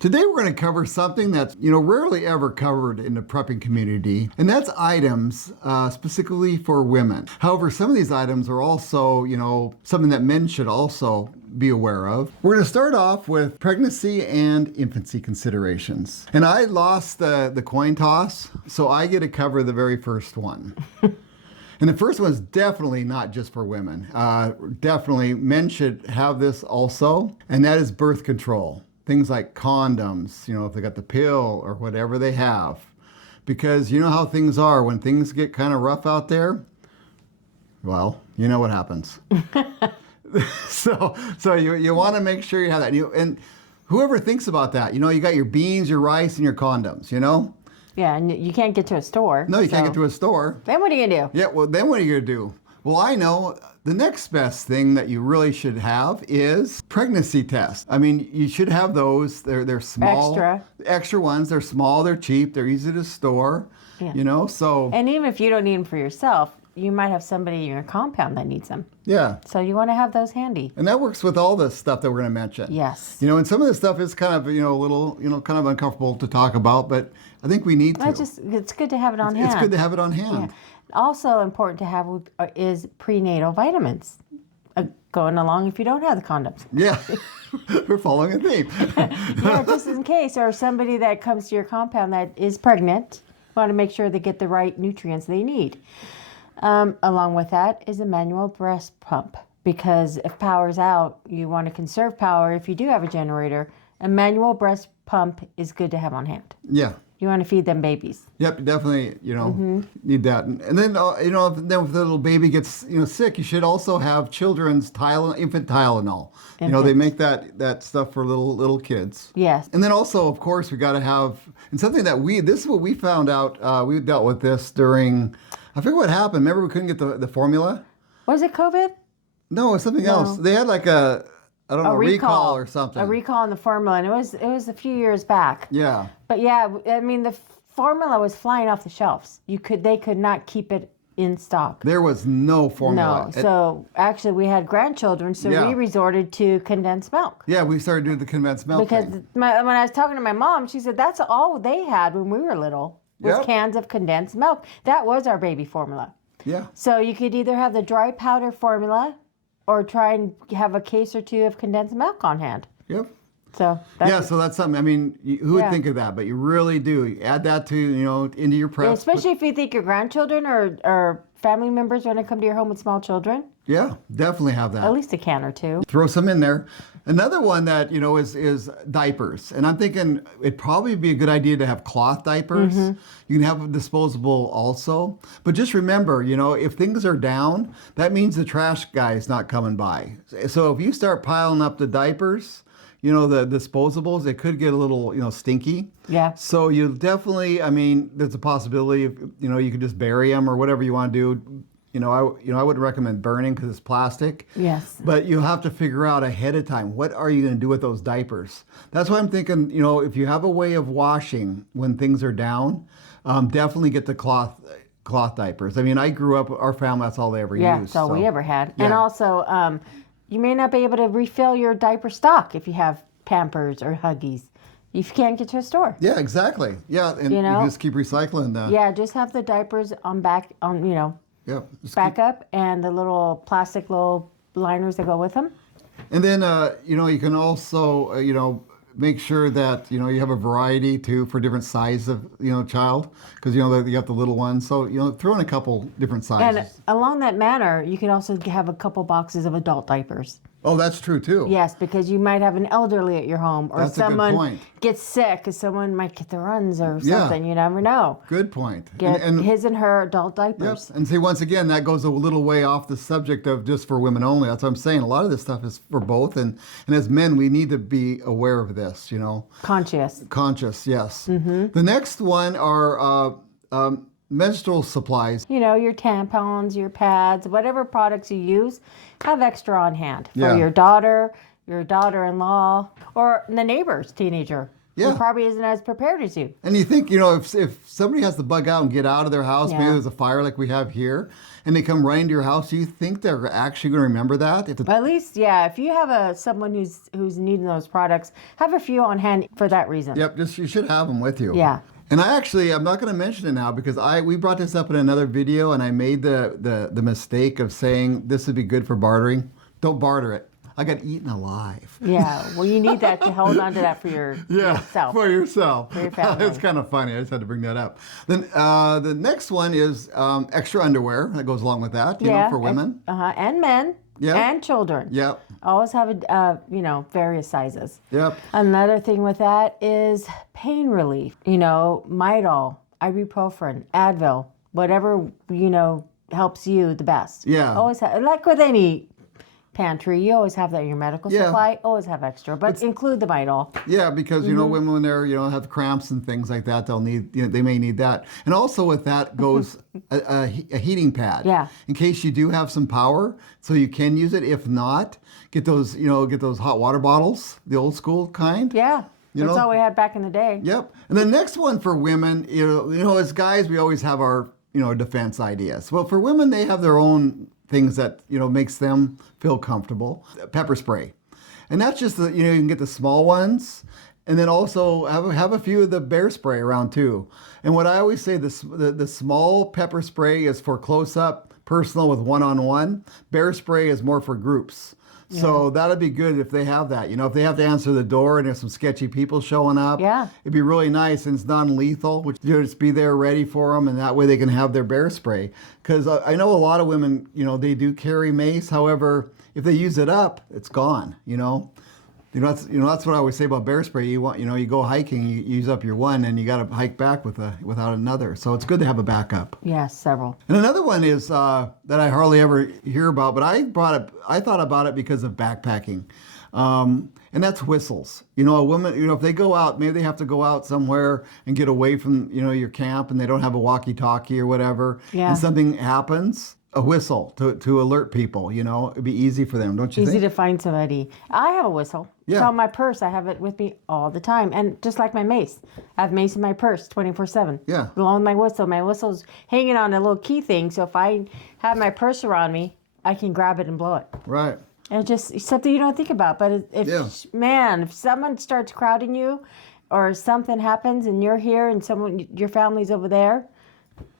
Today we're going to cover something that's, rarely ever covered in the prepping community, and that's items specifically for women. However, some of these items are also, something that men should also be aware of. We're going to start off with pregnancy and infancy considerations. And I lost the coin toss, so I get to cover the very first one. And the first one is definitely not just for women. Definitely men should have this also, and that is birth control. Things like condoms, if they got the pill or whatever they have. Because you know how things are. When things get kind of rough out there, well, you know what happens. So you want to make sure you have that. And whoever thinks about that, you got your beans, your rice, and your condoms, Yeah, and you can't get to a store. No, you can't get to a store. Then what are you going to do? Yeah, well, then what are you going to do? Well, I know the next best thing that you really should have is pregnancy tests. I mean, you should have those. They're small. Extra ones. They're small, they're cheap, they're easy to store, so. And even if you don't need them for yourself, you might have somebody in your compound that needs them. Yeah. So you want to have those handy. And that works with all the stuff that we're going to mention. Yes. And some of this stuff is kind of, a little, kind of uncomfortable to talk about, but I think we need to. It's good to have it on hand. It's good to have it on hand. Yeah. Also important to have is prenatal vitamins. Going along if you don't have the condoms. Yeah. We're following a theme. Yeah, just in case. Or somebody that comes to your compound that is pregnant, want to make sure they get the right nutrients they need. Along with that is a manual breast pump, because if power's out, you want to conserve power. If you do have a generator, a manual breast pump is good to have on hand. Yeah. You want to feed them babies. Yep, definitely, need that. And then, if the little baby gets, sick, you should also have infant Tylenol. They make that stuff for little kids. Yes. And then also, of course, we got to have, and something that this is what we found out, we dealt with this during, I forget what happened. Remember we couldn't get the formula? Was it COVID? No, it was something else. They had like a recall or something. A recall on the formula, and it was a few years back. Yeah. But yeah, I mean the formula was flying off the shelves. They could not keep it in stock. There was no formula. No. So actually we had grandchildren, so we resorted to condensed milk. Yeah, we started doing the condensed milk because thing. When I was talking to my mom, she said that's all they had when we were little was cans of condensed milk. That was our baby formula. Yeah. So you could either have the dry powder formula or try and have a case or two of condensed milk on hand. Yep. So that's something. I mean, who would think of that? But you really do. You add that to into your prep. Especially if you think your grandchildren or family members are going to come to your home with small children. Yeah, definitely have that. At least a can or two. Throw some in there. Another one that is diapers, and I'm thinking it'd probably be a good idea to have cloth diapers. Mm-hmm. You can have disposable also, but just remember, if things are down, that means the trash guy is not coming by. So if you start piling up the diapers, the disposables, it could get a little, stinky. Yeah. So you definitely, there's a possibility of, you could just bury them or whatever you want to do. I wouldn't recommend burning because it's plastic. Yes. But you'll have to figure out ahead of time, what are you going to do with those diapers? That's why I'm thinking, if you have a way of washing when things are down, definitely get the cloth diapers. I grew up, our family, that's all they ever used. Yeah, that's all we ever had. Yeah. And also, you may not be able to refill your diaper stock if you have Pampers or Huggies. You can't get to a store. Yeah, exactly. Yeah, and you just keep recycling that. Yeah, just have the diapers back up and the little plastic liners that go with them. And then, you can also, make sure that, you have a variety too for different size of, child. Because, you got the little ones. So, throw in a couple different sizes. And along that manner, you can also have a couple boxes of adult diapers. Oh, that's true too. Yes, because you might have an elderly at your home, or that's someone gets sick, because someone might get the runs or something. You never know. Good point. Get his and her adult diapers. Yep. And see, once again, that goes a little way off the subject of just for women only. That's what I'm saying. A lot of this stuff is for both, and as men, we need to be aware of this. Conscious. Yes. Mm-hmm. The next one are menstrual supplies. Your tampons, your pads, whatever products you use, have extra on hand for Yeah. your daughter, your daughter-in-law, or the neighbor's teenager. Yeah. He probably isn't as prepared as you. And you think, if somebody has to bug out and get out of their house, maybe Yeah. there's a fire like we have here, and they come running to your house, do you think they're actually going to remember that? At least, yeah, if you have someone who's needing those products, have a few on hand for that reason. Yep, you should have them with you. Yeah. And I'm not going to mention it now because we brought this up in another video, and I made the mistake of saying this would be good for bartering. Don't barter it. I got eaten alive. Yeah, well, you need that to hold on to that for yourself. For yourself. For your family. It's kind of funny. I just had to bring that up. Then the next one is extra underwear that goes along with that, for women. And men. Yeah. And children. Yep. Always have various sizes. Yep. Another thing with that is pain relief. Midol, ibuprofen, Advil, whatever helps you the best. Yeah. Always like with any pantry, you always have that in your medical Yeah. supply. Always have extra, but include the Midol. Yeah, because women when they're have cramps and things like that, they'll need they may need that. And also with that goes a heating pad. Yeah. In case you do have some power, so you can use it. If not, get those hot water bottles, the old school kind. Yeah. That's all we had back in the day. Yep. And the next one for women, as guys, we always have our defense ideas. Well, for women, they have their own things that makes them feel comfortable. Pepper spray, and that's just you can get the small ones, and then also have a few of the bear spray around too. And what I always say, the small pepper spray is for close up, personal with one-on-one. Bear spray is more for groups. Yeah. So that'd be good if they have that. If they have to answer the door and there's some sketchy people showing up, it'd be really nice, and it's non-lethal, which just be there ready for them, and that way they can have their bear spray. Because I know a lot of women, they do carry mace. However, if they use it up, it's gone. That's what I always say about bear spray. You go hiking, you use up your one, and you got to hike back without another. So it's good to have a backup. Yes, several. And another one is that I hardly ever hear about, but I thought about it because of backpacking, and that's whistles. A woman, if they go out, maybe they have to go out somewhere and get away from your camp, and they don't have a walkie-talkie or whatever, and something happens. A whistle to alert people, it'd be easy for them, don't you think? Easy to find somebody. I have a whistle. Yeah. It's on my purse. I have it with me all the time. And just like my mace, I have mace in my purse 24/7. Yeah. Along with my whistle's hanging on a little key thing. So if I have my purse around me, I can grab it and blow it. Right. And it's something you don't think about. But if someone starts crowding you or something happens and you're here and your family's over there,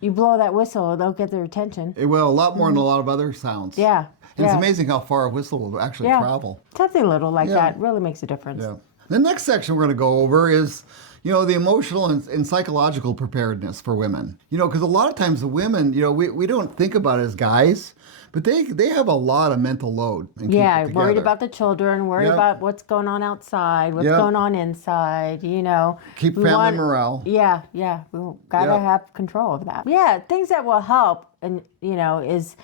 you blow that whistle, they'll get their attention. It will, a lot more than a lot of other sounds. Yeah. And it's amazing how far a whistle will actually travel. Something little like that really makes a difference. Yeah. The next section we're going to go over is, the emotional and psychological preparedness for women. Because a lot of times the women, we don't think about it as guys, but they have a lot of mental load. And yeah, worried about the children, worried about what's going on outside, what's going on inside, Keep family morale. Yeah, we gotta have control of that. Yeah, things that will help, and is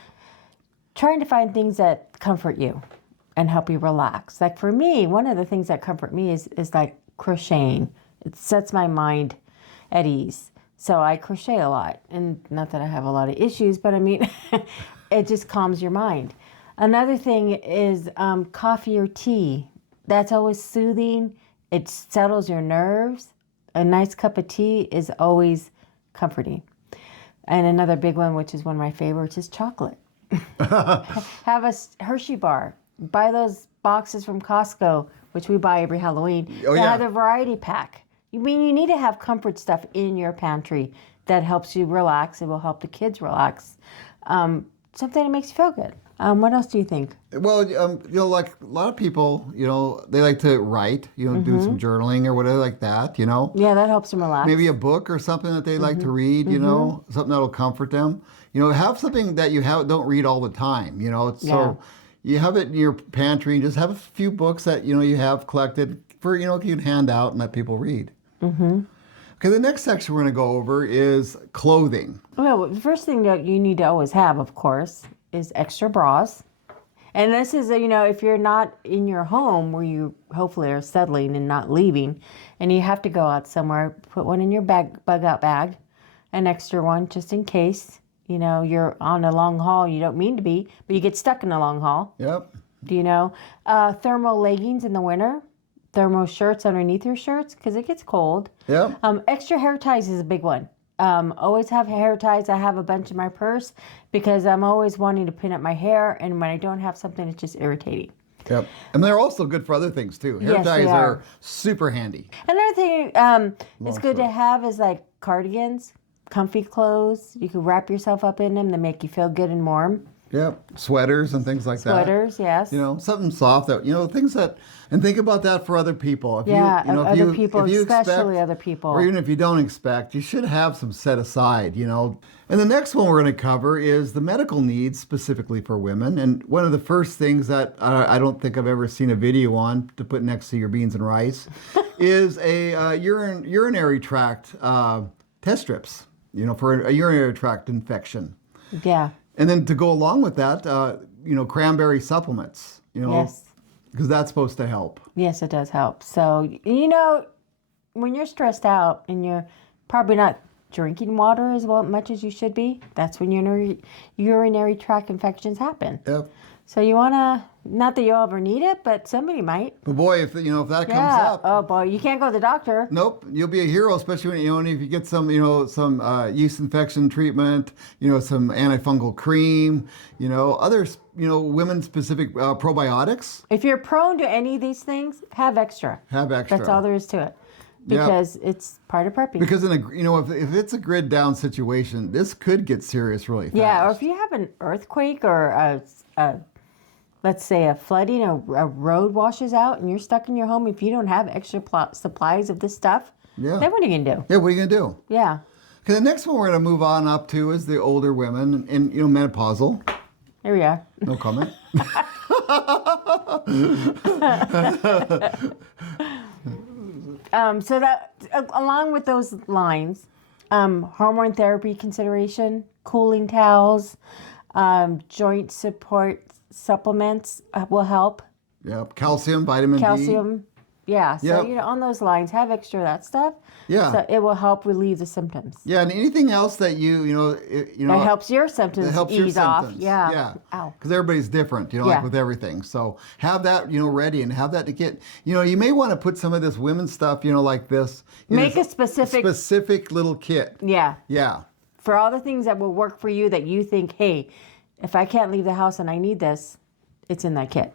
trying to find things that comfort you and help you relax. Like for me, one of the things that comfort me is like crocheting. It sets my mind at ease. So I crochet a lot, and not that I have a lot of issues, but I mean, it just calms your mind. Another thing is coffee or tea. That's always soothing. It settles your nerves. A nice cup of tea is always comforting. And another big one, which is one of my favorites, is chocolate. Have a Hershey bar. Buy those boxes from Costco, which we buy every Halloween. Oh, they yeah. have a variety pack. You need to have comfort stuff in your pantry that helps you relax. It will help the kids relax. Something that makes you feel good. What else do you think? Well, like a lot of people, they like to write, do some journaling or whatever like that, Yeah, that helps them relax. Maybe a book or something that they like to read, something that'll comfort them. Have something that you don't read all the time, So you have it in your pantry and just have a few books that, you have collected for, you can hand out and let people read. Mm-hmm. Okay, the next section we're going to go over is clothing. Well, the first thing that you need to always have, of course, is extra bras. And this is, if you're not in your home where you hopefully are settling and not leaving, and you have to go out somewhere, put one in your bug out bag, an extra one just in case, you're on a long haul. You don't mean to be, but you get stuck in a long haul. Yep. Thermal leggings in the winter, thermal shirts underneath your shirts because it gets cold. Yep. Extra hair ties is a big one. Always have hair ties. I have a bunch in my purse because I'm always wanting to pin up my hair, and when I don't have something, it's just irritating. Yep. And they're also good for other things too. Hair Yes, ties they are are. super handy. Another thing it's good to have is like cardigans, comfy clothes. You can wrap yourself up in them. They make you feel good and warm. Yep. Sweaters and things like that. Sweaters, yes. You know, something soft that, you know, things that, and think about that for other people. If Yeah, you know, other people, if you especially expect, other people. or even if you don't expect, you should have some set aside, you know. And the next one we're going to cover is the medical needs specifically for women. And one of the first things that I don't think I've ever seen a video on to put next to your beans and rice is a urinary tract test strips, you know, for a urinary tract infection. Yeah. And then to go along with that, you know, cranberry supplements, you know, Yes. because that's supposed to help. Yes, it does help. So, you know, when you're stressed out and you're probably not drinking water as much as you should be, that's when urinary tract infections happen. Yep. So you want to, not that you'll ever need it, but somebody might. But boy, if you know if that comes Yeah. up, Oh boy, you can't go to the doctor. nope, you'll be a hero, especially when you know if you get some some yeast infection treatment, you know, some antifungal cream, you know, other women specific probiotics. If you're prone to any of these things, have extra. Have extra. That's all there is to it. Yeah. Because it's part of prepping. Because if it's a grid down situation, this could get serious really fast. Yeah, or if you have an earthquake or let's say a flooding, a road washes out and you're stuck in your home, if you don't have extra supplies of this stuff, then what are you going to do? Yeah, what are you gonna do? Yeah. Okay, the next one we're gonna move on up to is the older women and menopausal. There we are. No comment. So that, along with those lines, hormone therapy consideration, cooling towels, joint support supplements will help. Yep, calcium, vitamin D. Calcium, yeah. So, Yep. on those lines, have extra of that stuff. Yeah. So it will help relieve the symptoms. Yeah, and anything else that That helps your symptoms that helps your ease off. symptoms. Yeah. Yeah. Ow. Because everybody's different, like Yeah. with everything. So have that, ready and have that to get, you may want to put some of this women's stuff, like this. Make this a specific little kit. Yeah. Yeah. For all the things that will work for you that you think, hey, if I can't leave the house and I need this, it's in that kit.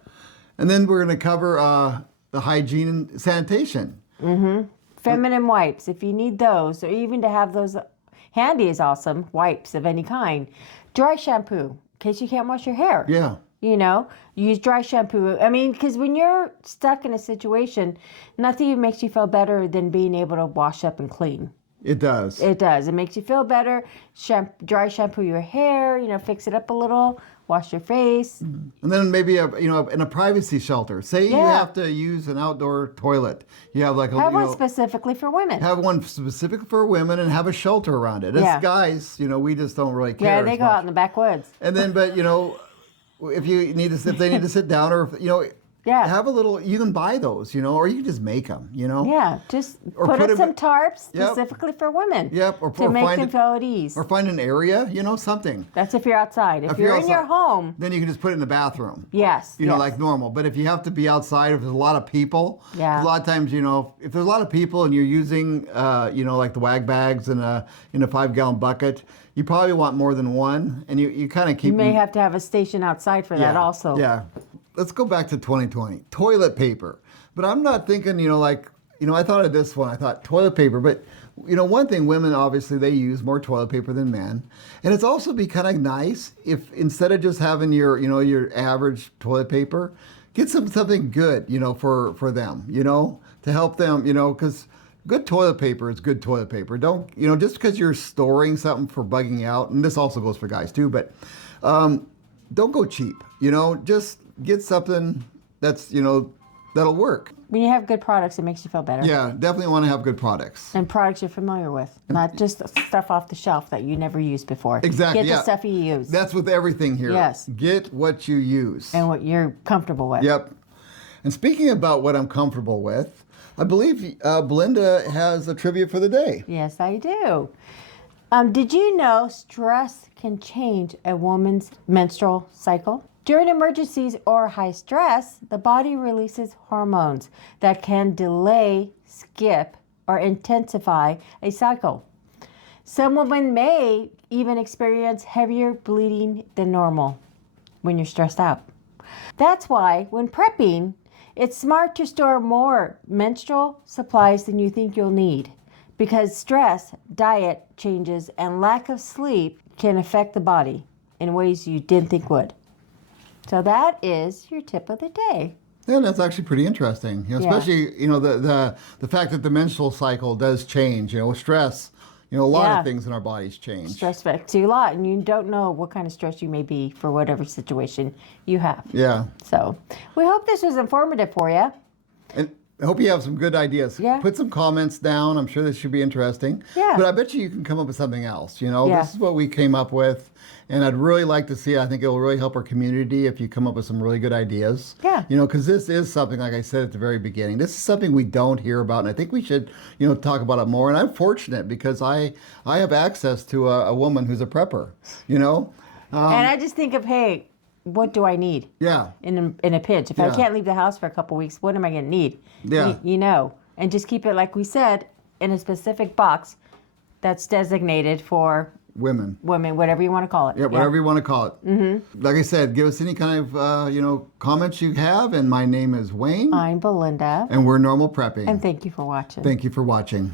And then we're going to cover the hygiene and sanitation. Feminine wipes, if you need those, or even to have those handy is awesome, wipes of any kind. Dry shampoo, in case you can't wash your hair. Yeah. Use dry shampoo. I mean, because when you're stuck in a situation, nothing makes you feel better than being able to wash up and clean. It does. It does. It makes you feel better. Dry shampoo your hair, fix it up a little, wash your face. And then maybe in a privacy shelter. Say you have to use an outdoor toilet. You have like Have one specifically for women. have one specific for women and have a shelter around it. As Yeah. guys, we just don't really care. Yeah, they as go much. out in the backwoods. And then, but if they need to sit down, or Yeah. have a little. You can buy those, or you can just make them. Yeah, just Or put put up it- some tarps Yep. specifically for women. Yep, or to make find them it- feel at ease. Or find an area, something. That's if you're outside. If you're in your outside, home, then you can just put it in the bathroom. yes. yes. Like normal. But if you have to be outside, if there's a lot of people, Yeah. a lot of times, if there's a lot of people and you're using, like the wag bags in a 5-gallon bucket, you probably want more than one, and you kind of keep. You may have to have a station outside for that also. Yeah. Let's go back to 2020. Toilet paper. But I'm not thinking, I thought of this one. I thought toilet paper. But, one thing, women, obviously, they use more toilet paper than men. And it's also be kind of nice if instead of just having your average toilet paper, get something good, for them, to help them, because good toilet paper is good toilet paper. Don't, just because you're storing something for bugging out, and this also goes for guys too, but don't go cheap, just get something that's, that'll work. When you have good products, it makes you feel better. Yeah, definitely want to have good products. And products you're familiar with, not just stuff off the shelf that you never used before. Exactly. Get the stuff you use. That's with everything here. Yes. Get what you use. and what you're comfortable with. Yep. And speaking about what I'm comfortable with, I believe Belinda has a trivia for the day. Yes, I do. Did you know stress can change a woman's menstrual cycle? During emergencies or high stress, the body releases hormones that can delay, skip, or intensify a cycle. Some women may even experience heavier bleeding than normal when you're stressed out. That's why when prepping, it's smart to store more menstrual supplies than you think you'll need, because stress, diet changes, and lack of sleep can affect the body in ways you didn't think would. So that is your tip of the day. Yeah, that's actually pretty interesting. Yeah. Especially, the fact that the menstrual cycle does change. With stress, a lot of things in our bodies change. Stress affects you a lot, and you don't know what kind of stress you may be for whatever situation you have. Yeah. So we hope this was informative for you. And I hope you have some good ideas. Yeah. Put some comments down. I'm sure this should be interesting. Yeah. But I bet you can come up with something else. Yeah. This is what we came up with. And I'd really like to see, I think it will really help our community if you come up with some really good ideas. Yeah. Because this is something, like I said at the very beginning, this is something we don't hear about. And I think we should, talk about it more. And I'm fortunate because I have access to a woman who's a prepper, And I just think of, hey, what do I need? Yeah. In a pinch. If I can't leave the house for a couple weeks, what am I going to need? Yeah. And just keep it, like we said, in a specific box that's designated for women, whatever you want to call it. Yeah, whatever you want to call it. Mm-hmm. Like I said, give us any kind of, comments you have. And my name is Wayne. I'm Belinda. And we're Normal Prepping. And thank you for watching. Thank you for watching.